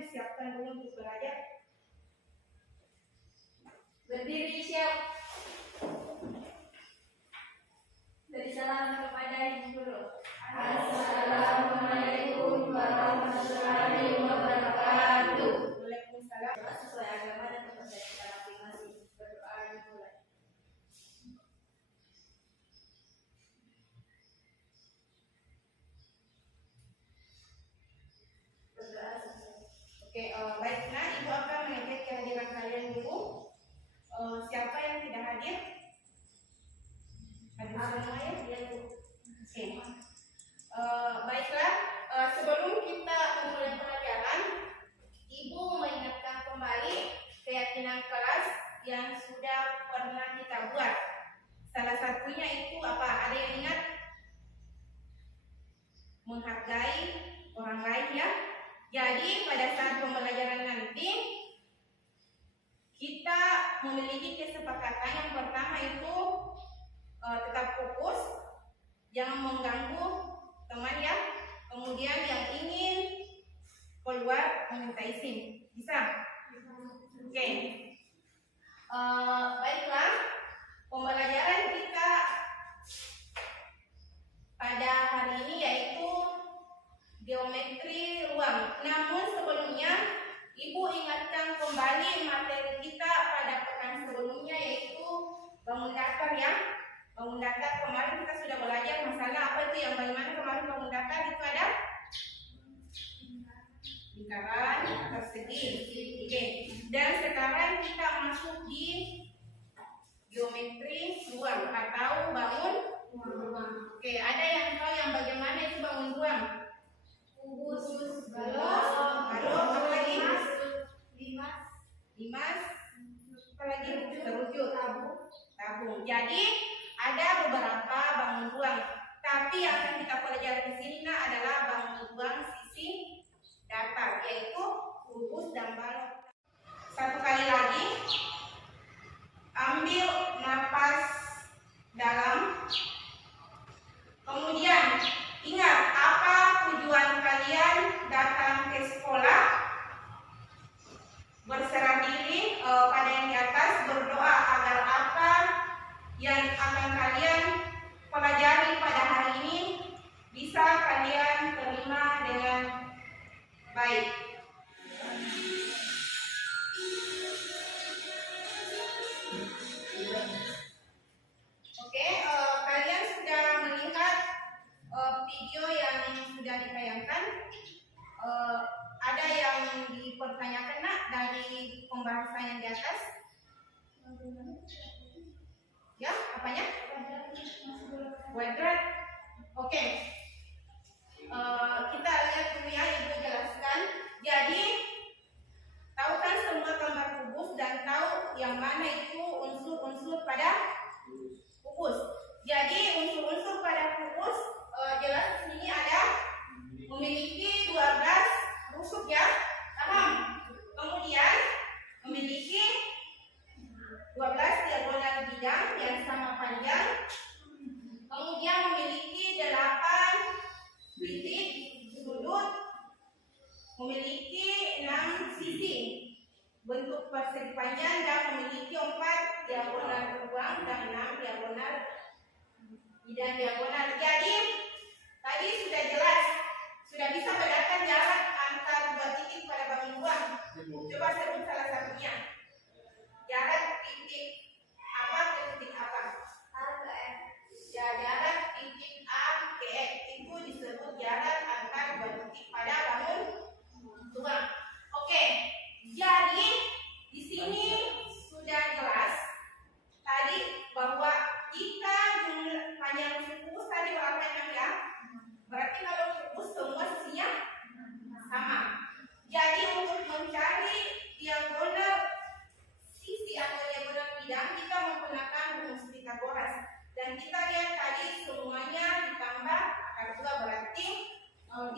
disiapkan dulu untuk belajar. Berdiri siap. Beri salam kepada Ibu Guru. Assalamualaikum warahmatullahi wabarakatuh. Waalaikumsalam. Sesuai agama dan kepercayaan kita masing-masing. Berdoa dimulai. Berdoa selesai. Oke, baik. Nah, Ibu akan mengecek kehadiran kalian dulu. Siapa yang tidak hadir? Hadir semua ya? Iya, Bu. Oke. Baiklah, sebelum kita memulai pelajaran, Ibu mengingatkan kembali keyakinan kelas yang sudah pernah kita buat. Salah satunya itu apa? Ada yang ingat? Menghargai orang lain ya. Jadi pada saat pembelajaran nanti kita memiliki kesepakatan yang pertama itu tetap fokus, jangan mengganggu teman ya. Kemudian yang ingin keluar meminta izin, bisa? Oke. Baiklah, pembelajaran kita pada hari ini yaitu geometri ruang. Namun sebelumnya Ibu ingatkan kembali materi kita pada pekan sebelumnya yaitu bangun datar ya. Bangun datar kemarin kita sudah belajar masalah apa itu yang bagaimana kemarin bangun datar itu ada lingkaran persegi. Oke. Dan sekarang kita masuk di geometri ruang atau bangun ruang. Oke, ada yang tahu yang bagaimana itu bangun ruang? Kubus, balok, apa lagi? limas, Apa lagi? Terucut, tabung. Jadi ada beberapa bangun ruang, tapi yang akan kita pelajari di sini adalah bangun ruang sisi datar, yaitu kubus dan balok. Satu kali lagi, ambil napas dalam. Kemudian ingat apa tujuan kalian datang ke sekolah? Berserah diri pada yang di atas, berdoa agar apa yang akan kalian pelajari pada hari ini bisa kalian terima dengan baik. Oke, kalian sudah melihat video yang sudah ditayangkan. Ada yang dipertanyakan dari pembahasan yang di atas? Ya, apanya? Kuadrat. Oke. Kita lihat dulu ya, Ibu jelaskan. Jadi, tahu kan semua gambar kubus dan tahu yang mana itu unsur-unsur pada kubus. Jadi, unsur-unsur pada kubus jelas di sini ada memiliki 12 rusuk ya. Paham? Kemudian memiliki 12 diagonal bidang yang sama panjang. Kemudian memiliki 8 titik sudut, memiliki 6 sisi bentuk persegi panjang dan memiliki 4 diagonal ruang dan 6 diagonal bidang diagonal. Jadi tadi sudah jelas, sudah bisa bedakan jarak antar dua titik pada bangun ruang. Coba sebut salah satunya. Jarak titik apa ke titik apa? A ke F. Ya, jarak titik A ke F itu disebut jarak antar dua titik pada bangun ruang. Oke, jadi di sini sudah jelas tadi bahwa jika jumlah panjang kubus tadi berapa ya? Berarti kalau kubus semua sisinya sama. Jadi untuk mencari diagonal sisi atau diagonal bidang kita menggunakan rumus Pythagoras. Dan kita lihat tadi semuanya ditambah akar 2 berarti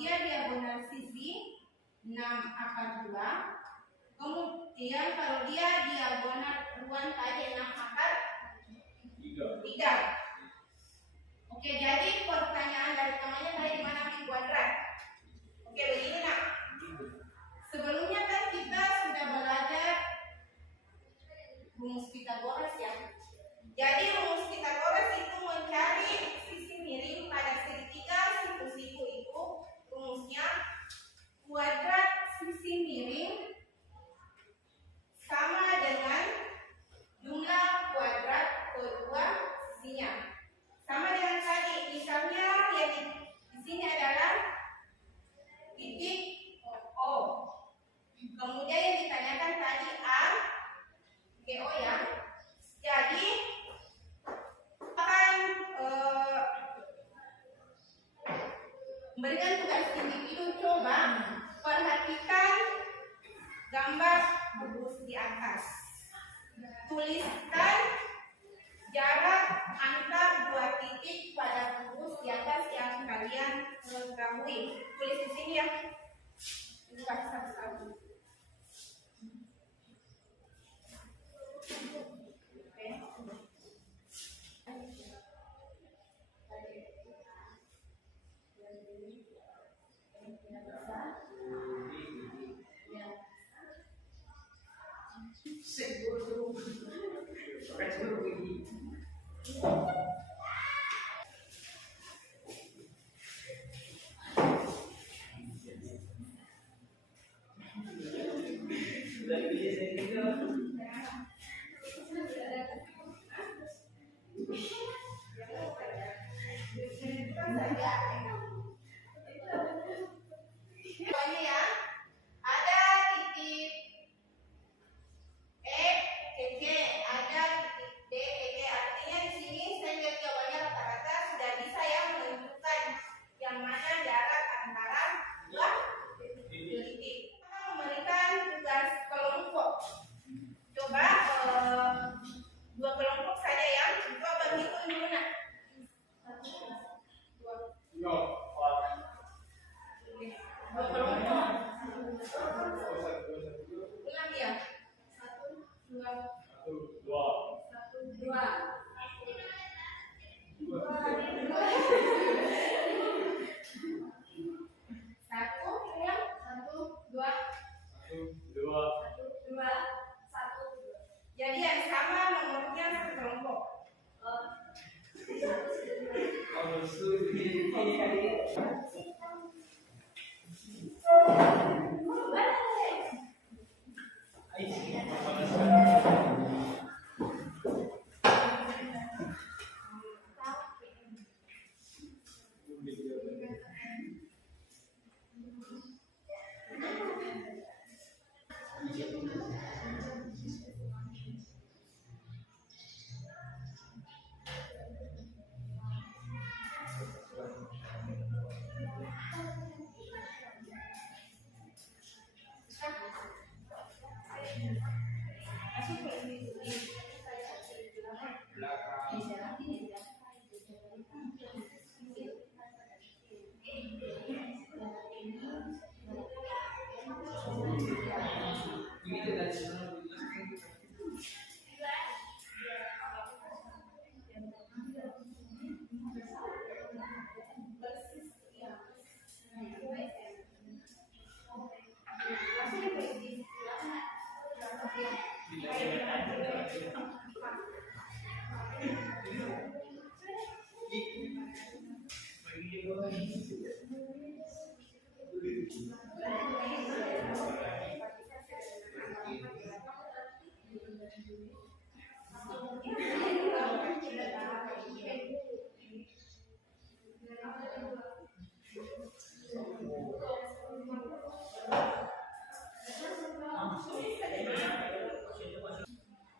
dia diagonal sisi 6 akar 2. Kemudian kalau dia diagonal ruang tadi 6 akar 3. Oke, jadi pertanyaan dari namanya tadi di mana ambil kuadrat? Oke, begini nak. Sebelumnya Tuliskan jarak antar dua titik pada kubus di atas yang kalian ketahui. Tulis di sini ya. Ini kasih satu-satu. Jawabannya ya, ada titik E ke G, ada titik D ke G. Artinya di sini saya lihat jawabannya rata-rata sudah bisa ya menentukan yang mana jarak antara dua titik. Kita memberikan tugas kelompok. Coba dua kelompok saja ya. Coba berhitung dulu nak. Dua kelompok. Ulang ya. Satu, dua. Satu, ulang. Satu, dua. Jadi yang sama nomornya satu kelompok.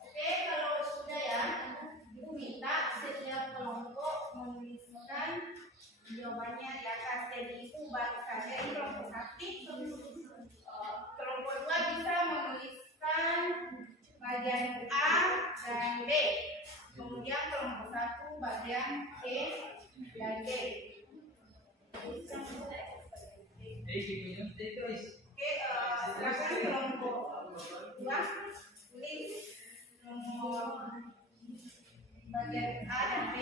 Oke, kalau sudah ya, Ibu minta setiap kelompok menuliskan jawabannya di atas. Jadi Ibu baru saja di kelompok 1, kelompok 2 bisa menuliskan bagian A dan B. Kemudian kelompok 1 bagian E dan D. Oke, silakan kelompok 2 tulis nomor bagian A dan B.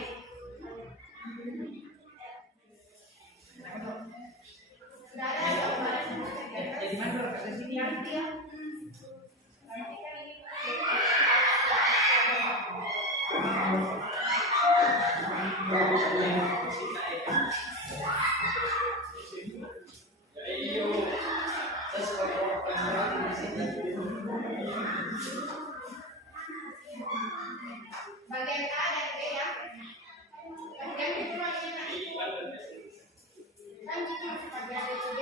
Sudah ada jawaban. Jadi mana kata sini? Nanti ya. Nanti kan ini. Bagian A dan B ya. Bagian B cuma ini nanti. Kan cuma bagian A dan B.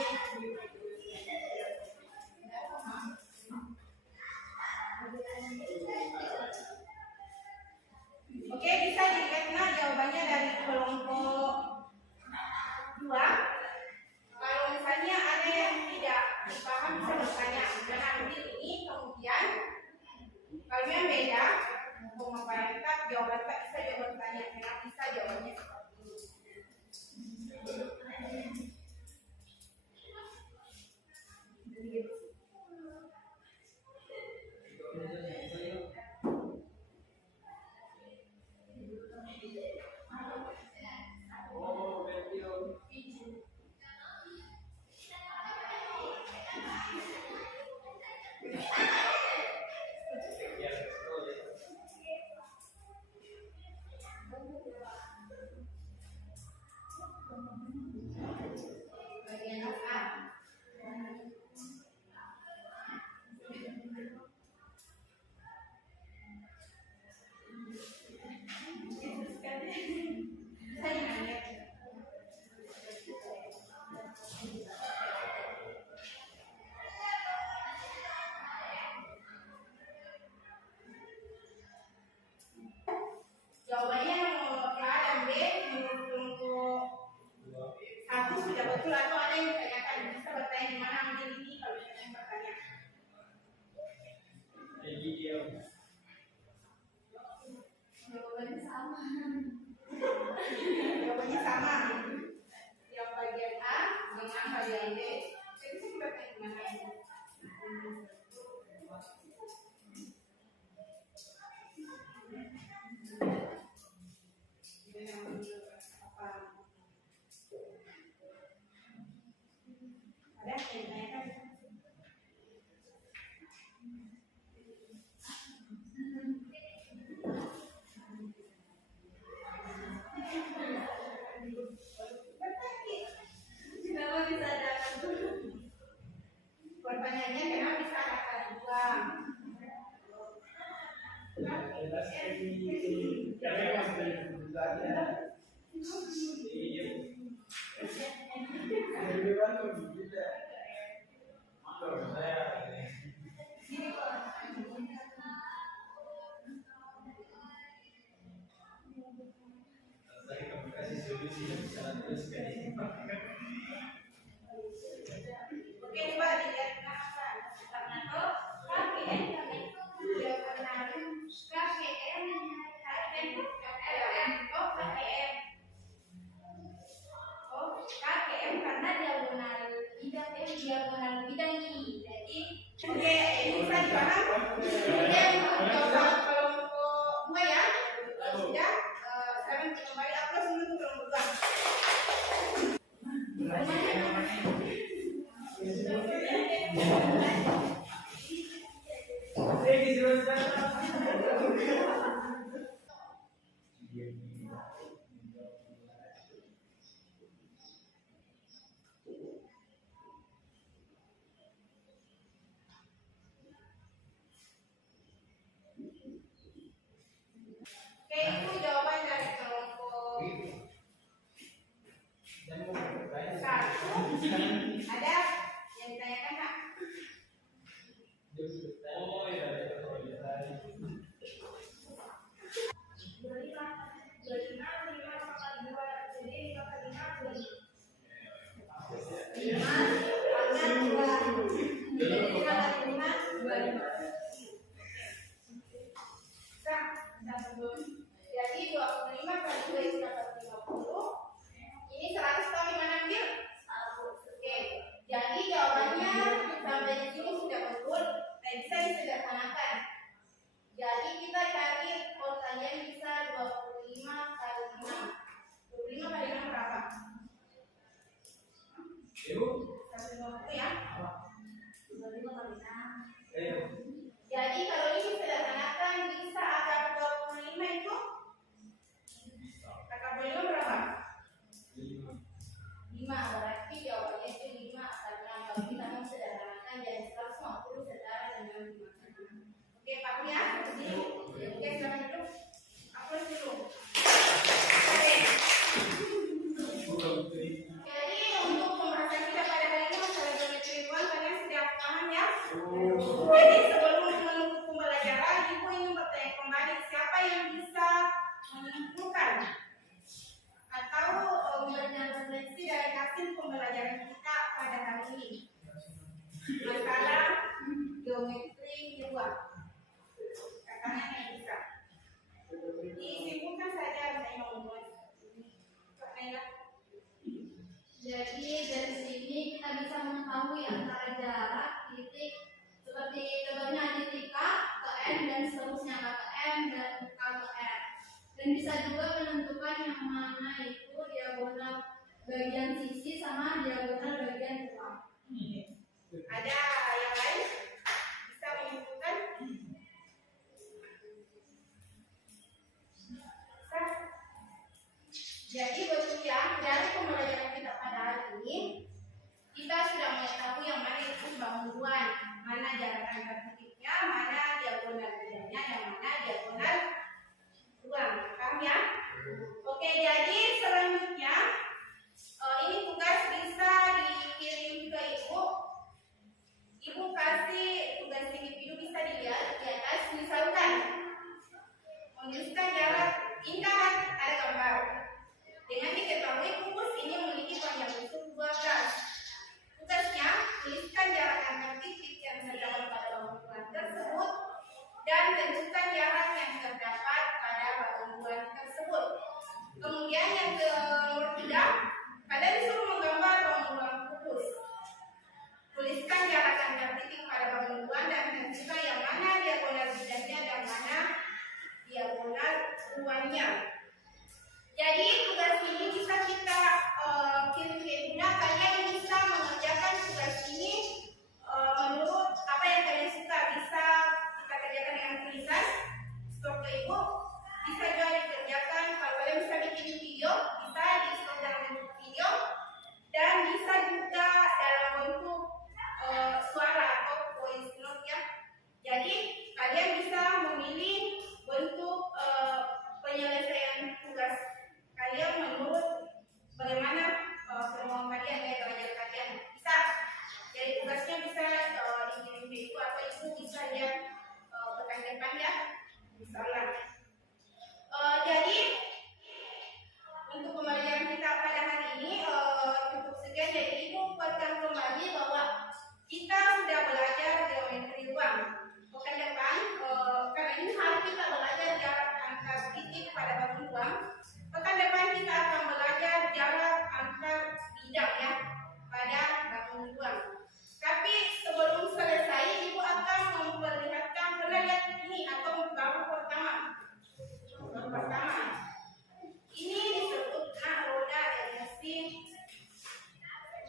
Bagian atas. Saya nanya. Jawabannya nomor A dan B untuk satu sudah betul atau ada yang ditanyakan, bisa bertanya di mana menjadi kalau yang bertanya. Jawabannya sama. Jawabannya sama. Yang bagian A dengan bagian B. Jadi bisa bertanya di mana ini. Ada yang ditanyakan? Kenapa bisa ada dua? Pertanyaannya kenapa bisa ada dua? Oke, coba dilihat kenapa. Karena tuh KPN karena itu diagonal KPN KPM karena diagonal bidang ini. Jadi oke, ini bisa dipaham. Kemudian jawaban kelompok 2 ya. Sudah. Sekarang kita kembali upload untuk kelompok 2. Oke, itu jawaban dari kelompok 1. Ada yang ditanyakan Kak? Jadi 25 kali 2 itu dapat 50. Ini 100 kali mana ambil? 100. Oke. Jadi jawabannya sampai di sini sudah betul dan bisa disederhanakan. Jadi kita cari pertanyaan bisa 25 kali 6. 25 kali 6 berapa? 150 ya. 25 kali 6. Jadi kalau ini disederhanakan bisa akar 25 itu akar 25 berapa? 5. Berarti jawabannya itu 5 akar 6. Kalau kita mau sederhanakan jadi 150 setara dengan 5. Oke, Pak ya. Oke, silakan duduk. Upload dulu. Oke. Jadi untuk pembahasan kita pada hari ini masalah geometri ruang kalian sudah paham ya? Jadi sebelum menutup pembelajaran, Ibu ingin bertanya kembali siapa yang bisa menyimpulkan atau memberikan refleksi dari hasil pembelajaran kita pada hari ini. Masalah geometri ruang. Katakan yang bisa. Disimpulkan saja saya mau Jadi dari sini kita bisa mengetahui antara jarak bisa juga menentukan yang mana itu diagonal bagian sisi sama diagonal bagian ruang. Ada yang lain bisa menentukan? Bisa. Jadi betul ya, dari pembelajaran kita pada hari ini kita sudah mengetahui yang mana itu bangunan, mana jarak antar titiknya, mana diagonal bidangnya, yang mana diagonal ruang. Paham ya? Oke, jadi selanjutnya ini tugas bisa dikirim ke ibu. Ibu kasih tugas individu, bisa dilihat di atas. Misalkan menuliskan jarak, ini kan ada gambar. Dengan diketahui kubus ini memiliki panjang unsur 12. Tugasnya, tuliskan jarak antar titik yang terdapat pada bangunan tersebut dan tentukan jarak yang terdapat pada bangunan tersebut. Kemudian yang nomor 3, kalian disuruh menggambar bangunan kubus. Tuliskan jarak antar titik pada bangunan dan tentukan yang mana diagonal bidangnya dan mana diagonal ruangnya. Jadi tugas ini bisa kita kirim ke ibunya. Kalian bisa mengerjakan tugas ini menurut apa yang kalian suka. Bisa kita kerjakan dengan tulisan, stop ke ibu. Bisa juga dikerjakan kalau kalian bisa bikin video, bisa di stop dalam bentuk video, dan bisa juga dalam bentuk suara atau voice note ya. Jadi kalian bisa memilih bentuk penyelesaian tugas kalian menurut bagaimana kemauan kalian, gaya belajar kalian. Bisa. Jadi tugasnya bisa dikirim ke ibu atau ibu bisa lihat pekan depan ya. Misalnya. Jadi untuk pembelajaran kita pada hari ini cukup sekian. Jadi ibu kuatkan kembali bahwa kita sudah belajar geometri ruang. Pekan depan karena ini hari kita belajar jarak antar titik pada bangun ruang. Pekan depan kita akan belajar jarak antar bidang ya pada bangun ruang. Tapi sebelum selesai ibu akan memperlihatkan, pernah lihat ini atau baru pertama. Ini disebut roda emosi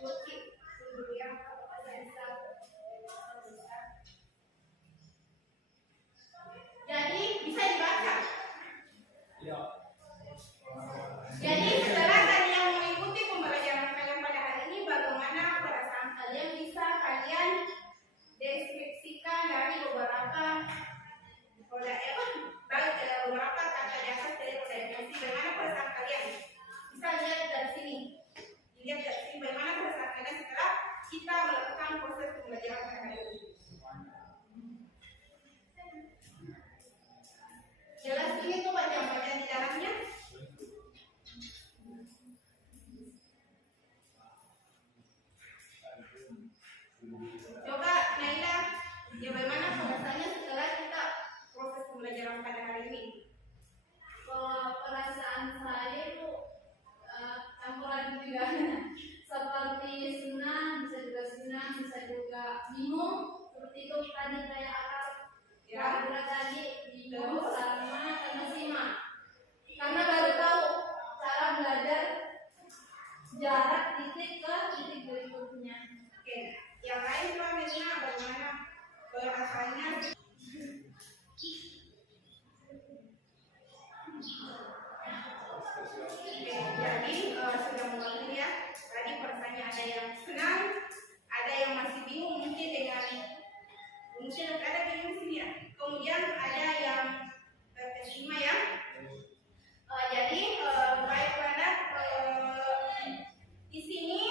bukit. Jadi bisa dibaca. Jadi setelah kalian mengikuti pembelajaran kalian pada hari ini, bagaimana perasaan kalian? Bisa kalian deskripsikan dari beberapa beberapa kata dasar dari roda emosi. Bagaimana perasaan kalian? Bisa lihat dari sini. Lihat dari sini bagaimana perasaan kalian setelah kita melakukan proses pembelajaran pada hari ini. Jelas ini tuh panjang-panjang di dalamnya. Coba Naila, ya bagaimana perasaannya setelah kita proses pembelajaran pada hari ini? Perasaan saya itu campuran juga. Seperti senang, bisa juga bingung. Seperti itu tadi kayak akar ya, tadi bingung sama simak. Karena baru tahu cara belajar jarak titik ke titik berikutnya. Oke, yang lain Pak Mirna, bagaimana perasaannya? Jadi sudah mengerti ya. Tadi perasaannya ada yang senang, ada yang masih bingung mungkin ada bingung sini ya. Kemudian ada yang terkesima ya. Jadi baik mana di sini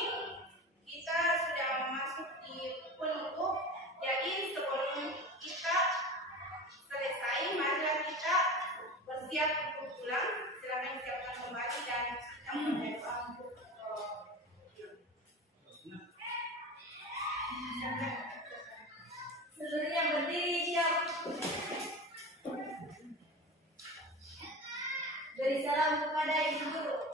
kita sudah masuk di penutup. Jadi sebelum kita selesai, marilah kita bersiap untuk pulang. Silakan siapkan kembali dan kita berdoa untuk seluruhnya berdiri siap. Beri salam kepada ibu guru.